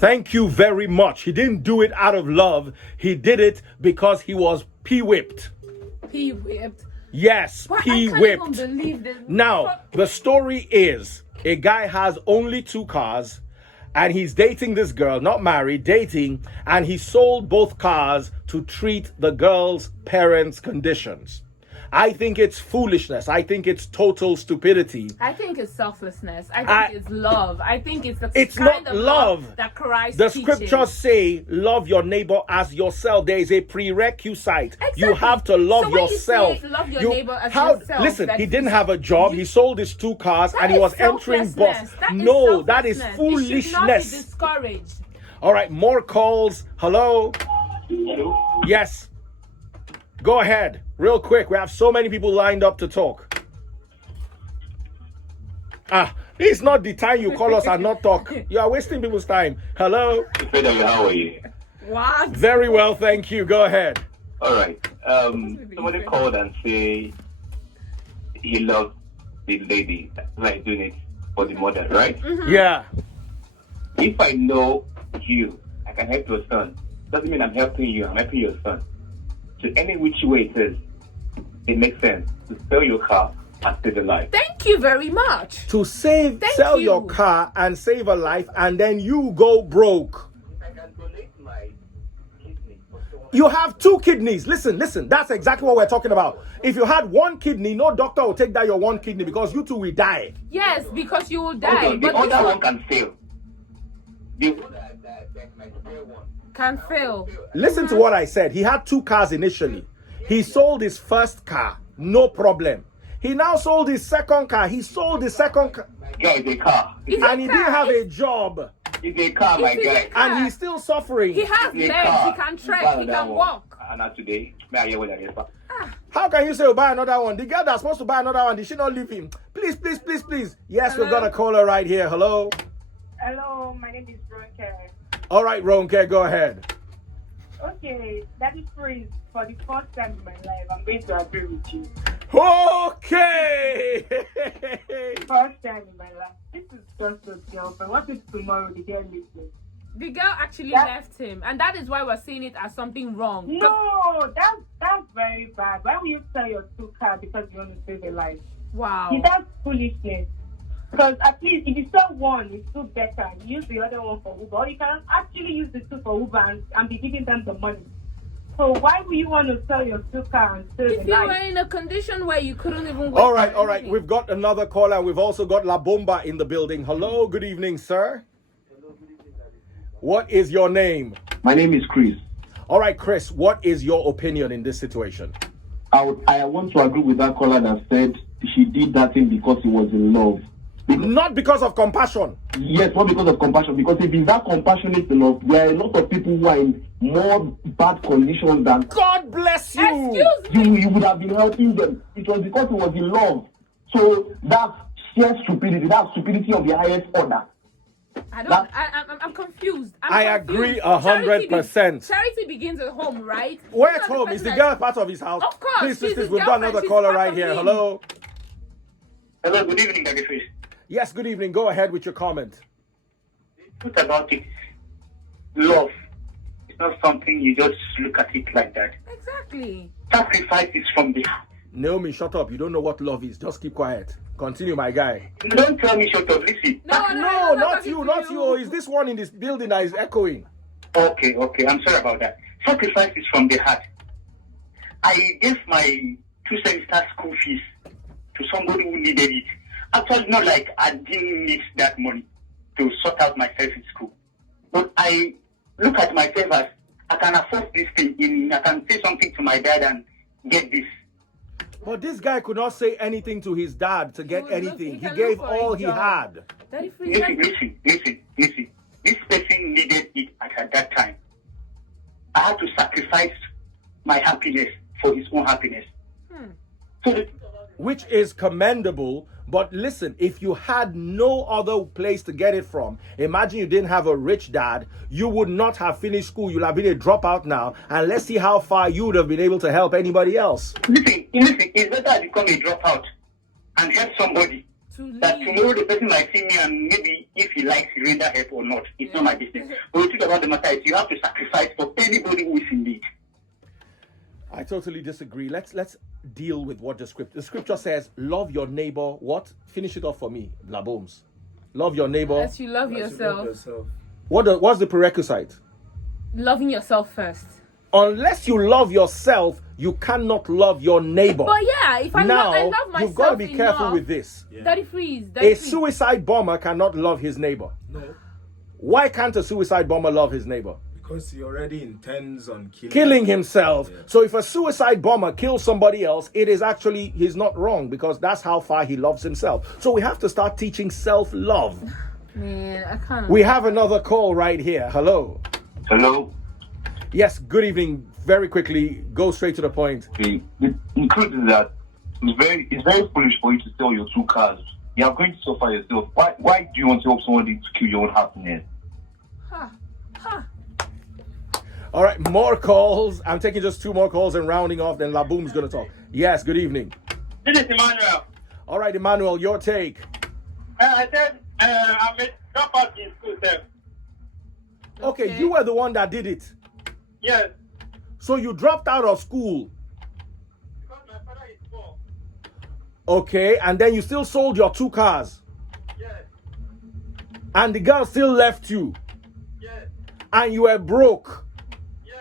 Thank you very much. He didn't do it out of love. He did it because he was P-whipped. P-whipped? Yes, But P-whipped. I can't even believe this. Now, the story is a guy has only 2 cars and he's dating this girl, not married, dating, and he sold both cars to treat the girl's parents' conditions. I think it's foolishness. I think it's total stupidity. I think it's selflessness. I think it's love. I think it's the It's kind not of love that Christ The teaches. scriptures say, love your neighbor as yourself. There is a prerequisite. Exactly. You have to love So when yourself. you say love your neighbor as yourself, Listen, he didn't have a job. He sold his 2 cars and he was entering bus. No, that is foolishness. You should not be discouraged. All right, more calls. Hello? Hello? Yes. Go ahead, real quick. We have so many people lined up to talk. It's not the time you call us and not talk. You are wasting people's time. Hello? How are you? What? Very well, thank you. Go ahead. All right. Somebody called and say he loved the lady, like doing it for the mother, right? Mm-hmm. Yeah. If I know you, I can help your son. Doesn't mean I'm helping you. I'm helping your son. So any which way it is, it makes sense to sell your car and save a life. Thank you very much. To sell your car and save a life, and then you go broke. I can donate my kidney. You have 2 kidneys. Listen. That's exactly what we're talking about. If you had 1 kidney, no doctor will take that your 1 kidney because you 2 will die. Yes, because you will die. The other one can fail. The one that might fail one. Can fail. Listen to what I said. He had 2 cars initially. He sold his first car, no problem. He now sold his second car. He sold his second car. Guy, it's a car. And he didn't have a job. It's a car, my guy. And he's still suffering. He has legs. He can trek. He can walk. And not today. May I hear what that is? How can you say you'll buy another one? The girl that's supposed to buy another one, did she not leave him? Please. Yes, Hello? we've got a caller right here. Hello? Hello, my name is Ronke. All right, Ronke, go ahead. Okay, that is Prince. For the first time in my life, I'm going to agree with you. Okay! First time in my life. This is just a joke. But what if tomorrow the girl leaves me? The girl actually left him, and that is why we're seeing it as something wrong. No, that's very bad. Why will you sell your 2 cars because you want to save a life? Wow. See, that's foolishness. Because at least if you sell 1, it's still better. You use the other one for Uber. Or you can actually use the 2 for Uber and be giving them the money. So why would you want to sell your 2 cars and save If a you life? were in a condition where you couldn't even All right. We've got another caller. We've also got La Bomba in the building. Hello, good evening, sir. What is your name? My name is Chris. All right, Chris, what is your opinion in this situation? I want to agree with that caller that said she did that thing because he was in love. Not because of compassion. Yes, not because of compassion. Because if he's that compassionate enough, there are a lot of people who are in more bad conditions than. God bless you. Excuse me. You would have been helping them. It was because he was in love. So that's sheer stupidity. That's stupidity of the highest order. I'm confused. I agree 100%. Charity begins at home, right? Where's home? Is the girl part of his house? Of course. Please, we've got another caller right here. Hello. Hello, good evening, Daddy Fish. Yes, good evening. Go ahead with your comment. The truth about it, love is not something you just look at it like that. Exactly. Sacrifice is from the heart. Naomi, shut up. You don't know what love is. Just keep quiet. Continue, my guy. Don't tell me shut up, listen. No, not you. Is this one in this building that is echoing? Okay, I'm sorry about that. Sacrifice is from the heart. I gave my 2 semester school fees to somebody who needed it. Actually, not like I didn't need that money to sort out myself in school. But I look at myself as I can afford this thing. I can say something to my dad and get this. But this guy could not say anything to his dad to get anything. He can gave look for all a he job. had. Listen. This person needed it at that time. I had to sacrifice my happiness for his own happiness. Which is commendable. But listen, if you had no other place to get it from, imagine you didn't have a rich dad, you would not have finished school. You'll have been a dropout now. And let's see how far you would have been able to help anybody else. Listen, it's better I become a dropout and help somebody that leave. tomorrow the person might see me and maybe if he likes he render help or not, it's not my business. But the truth about the matter is you have to sacrifice for anybody who is in need. I totally disagree. Let's deal with what the scripture says. Love your neighbor. What? Finish it off for me, Laboms. Love your neighbor. As you love yourself. What's the prerequisite? Loving yourself first. Unless you love yourself, you cannot love your neighbor. But yeah, if I now, love myself, you've got to be careful enough, with this. Daddy freeze. A suicide bomber cannot love his neighbor. No, Why can't a suicide bomber love his neighbor? because he already intends on Killing himself. Yeah. So if a suicide bomber kills somebody else, it is actually, he's not wrong because that's how far he loves himself. So we have to start teaching self-love. Man, I can't. We have another call right here. Hello. Hello. Yes, good evening. Very quickly, go straight to the point. The truth is that it's very foolish for you to sell your 2 cars. You are going to suffer yourself. Why do you want to help somebody to kill your own happiness? All right, more calls. I'm taking just 2 more calls and rounding off, then Laboom's going to talk. Yes, good evening. This is Emmanuel. All right, Emmanuel, your take. I said I'm a dropout in school, sir. Okay, you were the one that did it. Yes. So you dropped out of school. Because my father is poor. Okay, and then you still sold your 2 cars. Yes. And the girl still left you. Yes. And you were broke. Yes.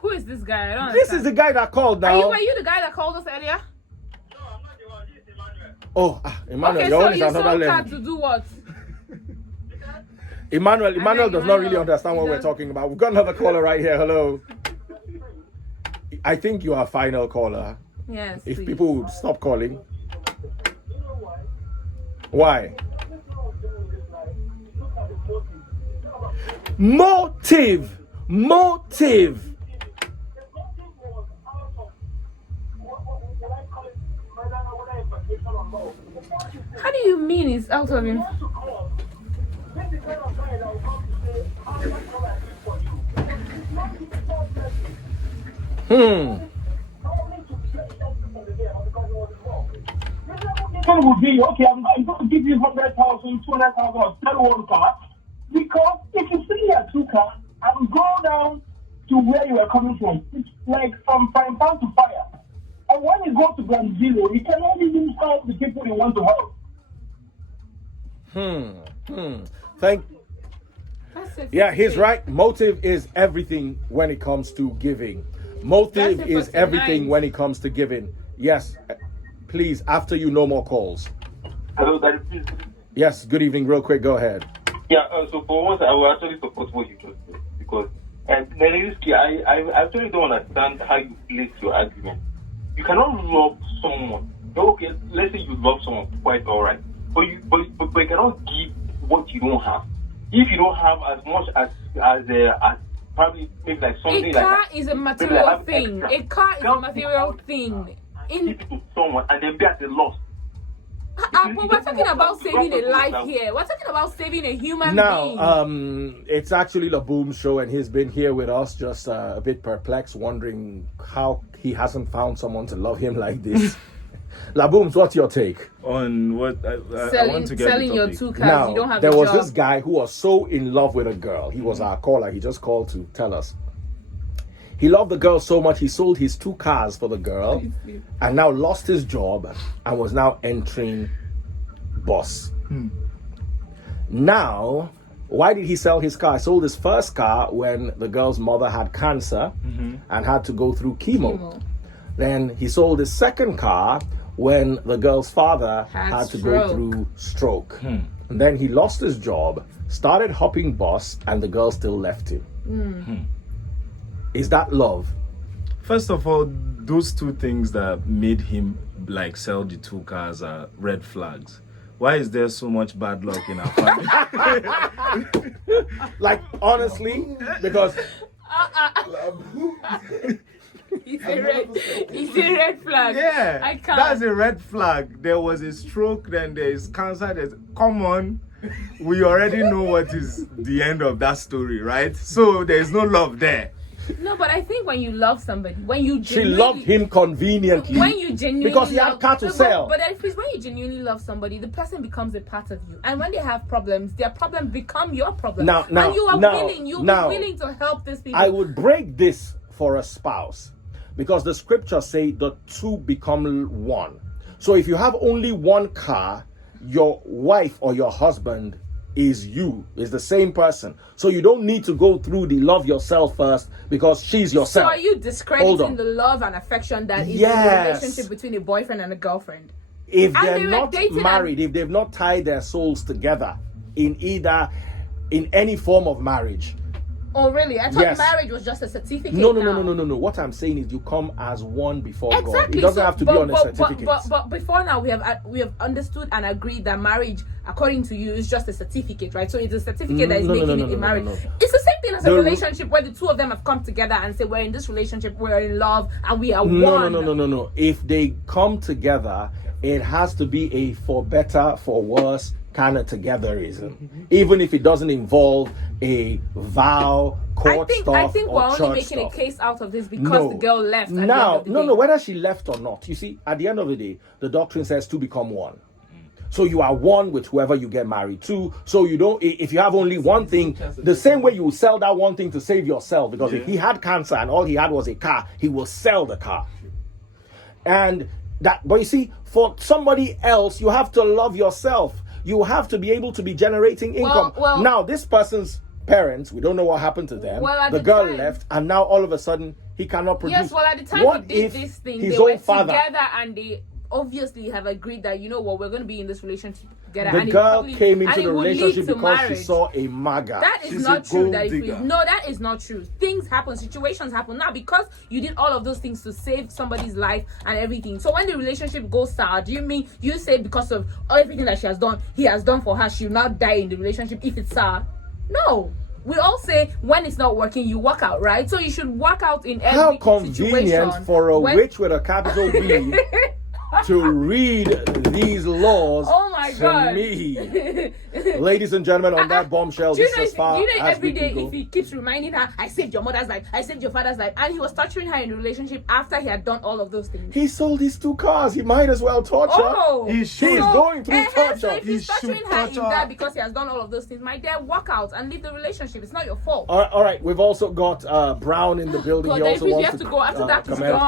Who is this guy? I don't This is understand. the guy that called now. Were you the guy that called us earlier? No, I'm not the one. This is Emmanuel. Oh, Emmanuel, Okay, you're so on you another sold car level. to do what? Emmanuel does not Emmanuel, really understand what he we're does- talking about. We've got another caller right here. Hello. I think you are final caller. Yes. If please. people would stop calling. Why? Motive. How do you mean it's out of him? Person would be, okay, I'm going to give you 100,000, 200,000, or sell 1 car. Because if you see your 2 cars and go down to where you are coming from, it's like from frying pan to fire. And when you go to ground zero, you can only even help the people you want to help. Yeah, he's right. Motive is everything when it comes to giving. Motive That's it is for everything tonight. when it comes to giving. Yes. Please, after you, no more calls. Hello, Daddy. Please. Yes, good evening. Real quick, go ahead. Yeah. So for once, I will actually support what you just said because, and Nellyski, I actually don't understand how you place your argument. You cannot love someone. Okay, let's say you love someone, quite all right, but you cannot give what you don't have. If you don't have as much as probably maybe like something A car like is a maybe material like thing. extra. A car is a Don't material thing. give it to someone and then be at a loss. But we're talking about saving a life here. We're talking about saving a human being. Now, it's actually Laboom's show, and he's been here with us, just a bit perplexed, wondering how he hasn't found someone to love him like this. Labooms, what's your take? On what I want to get selling the your topic. 2 cars, Now, you don't have there a was job. this guy who was so in love with a girl. He was our caller. He just called to tell us. He loved the girl so much, he sold his 2 cars for the girl and now lost his job and was now entering boss. Now, why did he sell his car? He sold his first car when the girl's mother had cancer and had to go through chemo. Then he sold his second car when the girl's father had to go stroke. through stroke. And then he lost his job, started hopping boss, and the girl still left him. Is that love? First of all, those 2 things that made him like sell the 2 cars are red flags. Why is there so much bad luck in our family? Like, honestly, because It's a red flag. Yeah, I can't. that's a red flag. There was a stroke, then there is cancer. Come on, we already know what is the end of that story, right? So there is no love there. No, but I think when you love somebody, when you She genuinely, loved him conveniently. when you genuinely because he had love, car to sell. But at least when you genuinely love somebody, the person becomes a part of you, and when they have problems, their problems become your problem. Now, and you are now, willing, you'll now, be willing to help these people. I would break this for a spouse because the scriptures say the two become one. So if you have only one car, your wife or your husband is the same person. So you don't need to go through the love yourself first because she's So yourself. are you Hold discrediting on. the love and affection that is in the Yes. relationship between a boyfriend and a girlfriend? If And they're they were not dating married, if they've not tied their souls together in any form of marriage. Oh, really? I thought Yes. marriage was just a certificate. No. now. What I'm saying is you come as one before God. Exactly. It doesn't So- have to be on a but- certificate. But before now, we have understood and agreed that marriage, according to you, is just a certificate, right? So it's a certificate that is making it a marriage. no. It's the same thing as a The- relationship where the two of them have come together and say, we're in this relationship, we're in love, and we are No, one. no. If they come together, it has to be a for better, for worse kind of togetherism. Even if it doesn't involve a vow, court I stuff, think or we're only church making stuff. a case out of this because No. the girl left. At the end Now, of the day. no, whether she left or not. You see, at the end of the day, the doctrine says two become one. So you are one with whoever you get married to. So you don't, if you have only one thing, the same way you will sell that one thing to save yourself. Because if he had cancer and all he had was a car, he will sell the car. And that, but you see, for somebody else, you have to love yourself. You have to be able to be generating income. well- now, this person's parents, we don't know what happened to them. Well, at the the girl time- left, and now all of a sudden he cannot produce. Yes, well, at the time what we did if this thing, his they were own father, together and they obviously have agreed that, you know what, we're going to be in this relationship together. the and it girl probably- came and into it the would lead relationship to because she marriage. saw a MAGA. That is She's not a true. gold That if we, digger. no, that is not true. Things happen, situations happen. Now, because you did all of those things to save somebody's life and everything. So when the relationship goes sour, do you mean you say because of everything that she has done, he has done for her, she'll not die in the relationship if it's sour? No. We all say when it's not working, you walk out, right? So you should walk out in every How convenient situation. for a When- witch with a capital B to read these laws Oh my to God. me. Ladies and gentlemen, on that bombshell, Do you this know, is as far you know as every we day can go. if he keeps reminding her, I saved your mother's life, I saved your father's life, and he was torturing her in a relationship after he had done all of those things. He sold his 2 cars. He might as well torture. Oh, He should. He's going through So torture. if he's He should torturing her in torture. that because he has done all of those things, my dear, walk out and leave the relationship. It's not your fault. All right, we've also got Brown in the building. God, He also David, you wants have to to go. After that is comment.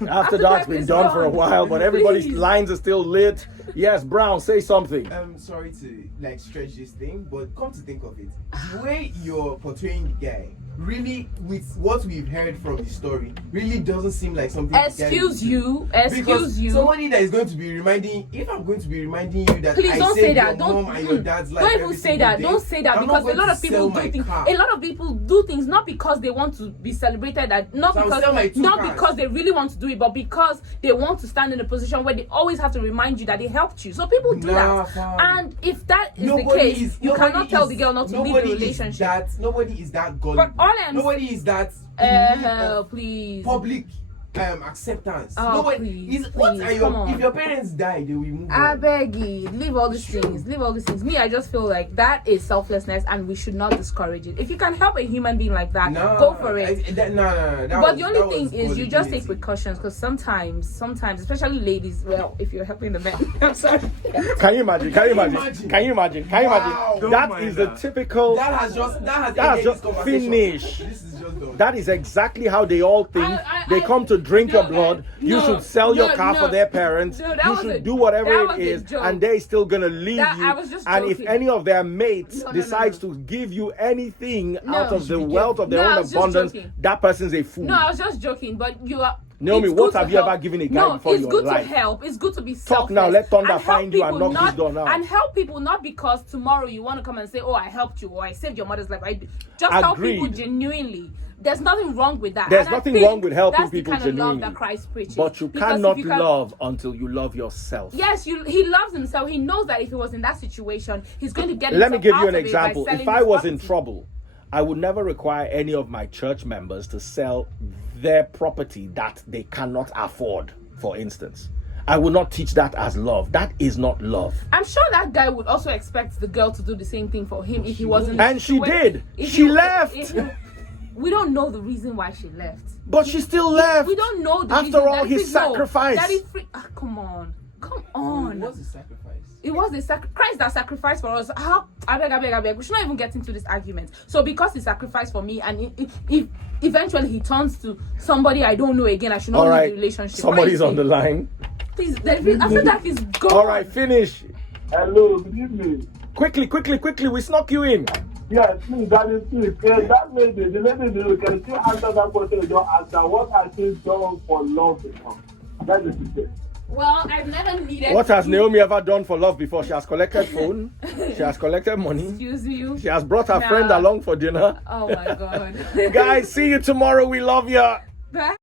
gone. After that's that been is done for a gone. while, but everybody's Please. lines are still lit. Yes, Brown, say something. I'm sorry to like stretch this thing, but come to think of it, the way you're portraying the guy, really, with what we've heard from the story, really doesn't seem like something. the guy Excuse would do. you. Because Excuse you. somebody that is going to be reminding, if I'm going to be reminding you that Please I don't saved say that. your Don't mom and your dad's life don't even every say single that. day, Don't say that I'm because not a going lot to of people sell do my things. car. A lot of people do things not because they want to be celebrated, that not So I'll because sell my 2 not cars. because they really want to do it, but because they want to stand in a position where they always have to remind you that they helped you. So people do Nah, that, fam. and if that is the Nobody case, is- you nobody cannot tell is- the girl not to leave nobody the is relationship. Nobody is that gullible. But all I'm Nobody is that please. public acceptance. Oh, Nobody please, is what please, are your, come on. if your parents die, they will move I on. beg you, leave all these things. Leave all these things. Me, I just feel like that is selflessness, and we should not discourage it. If you can help a human being like that, No, go for it. No. But the only thing is, you just take precautions, because sometimes, especially ladies. Well, if you're helping the men, I'm sorry. Can you imagine? Can you imagine? imagine? Can you imagine? Can you Wow. imagine? Don't That mind is the that. typical. That has That's ended just this conversation. finished. This is just done. That is exactly how they all think. They come to drink your blood. You should sell your car for their parents. No, that You was should a- do whatever that it was a is, joke. and they're still gonna leave That- you. I was just And if joking. any of their mates No, decides to give you anything No, out of you the should be wealth of their No, I own was just abundance, joking. that person's a fool. No, I was just joking, but you are. Naomi, it's what good have to you help. ever given a guy No, before it's in good your life? to help. It's good to be Talk selfless. now, let thunder and find help you and people knock this door now. And help people not because tomorrow you want to come and say, "Oh, I helped you," or "I saved your mother's life." Just help people Agreed. genuinely. There's nothing wrong with that. There's And I nothing think wrong with helping that's people the kind genuinely. of love that Christ preaches. But you Because cannot if you can- love until you love yourself. Yes, he loves himself. He knows that if he was in that situation, he's going to get. Let me himself give out you an of it by example. selling If I his was in property. trouble, I would never require any of my church members to sell their property that they cannot afford, for instance. I would not teach that as love. That is not love. I'm sure that guy would also expect the girl to do the same thing for him if he wasn't. And she did. if She he- left. if he- We don't know the reason why she left. But she still left. We don't know the After reason. all, his sacrifice. That is free. Come on. It was a sacrifice. It was Christ that sacrificed for us. How? I beg. We should not even get into this argument. So because he sacrificed for me, and if eventually he turns to somebody I don't know again, I should not All leave right. the relationship. Somebody's on the line. Please, after that, he's gone. All right, finish. Hello, good evening. Quickly. We snuck you in. Yes, please, that is it. That lady, the lady, can still answer that question you don't answer. What has she done for love before? That is it. Well, I've never needed. What has Naomi ever done for love before? She has collected phone. She has collected money. Excuse you. She has brought her friend along for dinner. Oh my God. Guys, see you tomorrow. We love you. Bye.